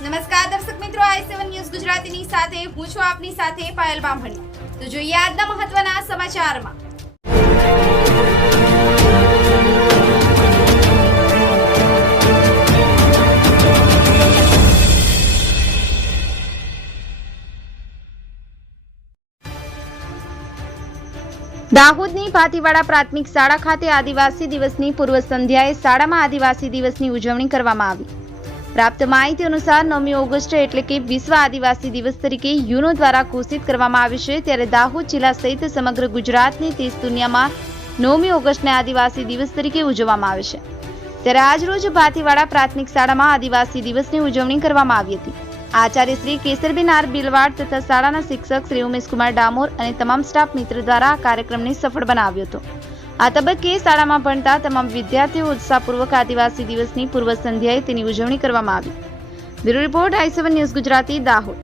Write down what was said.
નમસ્કાર દર્શક મિત્રો, i7 ન્યૂઝ ગુજરાતીની સાથે હું છું આપની સાથે પાયલ બામણી। તો જોઈએ આજના મહત્વના સમાચારમાં। દાહોદની ભાતીવાડા પ્રાથમિક શાળા ખાતે આદિવાસી દિવસની પૂર્વ સંધ્યાએ શાળામાં આદિવાસી દિવસની ઉજવણી કરવામાં આવી। પ્રાપ્ત માહિતી અનુસાર 9મી ઓગસ્ટ એટલે કે વિશ્વ આદિવાસી દિવસ તરીકે યુનો દ્વારા ઘોષિત કરવામાં આવ્યું છે। ત્યારે દાહોદ જિલ્લા સહિત સમગ્ર ગુજરાતની દેશ દુનિયામાં 9મી ઓગસ્ટને આદિવાસી દિવસ તરીકે ઉજવવામાં આવે છે। ત્યારે આજરોજ ભાતીવાડા પ્રાથમિક શાળામાં આદિવાસી દિવસની ઉજવણી કરવામાં આવી હતી। આચાર્ય શ્રી કેસરબેન આર બિલવાડ તથા શાળાના શિક્ષક શ્રી ઉમેશકુમાર ડામોર અને તમામ સ્ટાફ મિત્ર દ્વારા આ કાર્યક્રમને સફળ બનાવ્યો હતો। આ તબક્કે શાળામાં ભણતા તમામ વિદ્યાર્થીઓ ઉત્સાહપૂર્વક આદિવાસી દિવસની પૂર્વ સંધ્યાએ તેની ઉજવણી કરવામાં આવી। Bureau report i7 news Gujarati Dahod.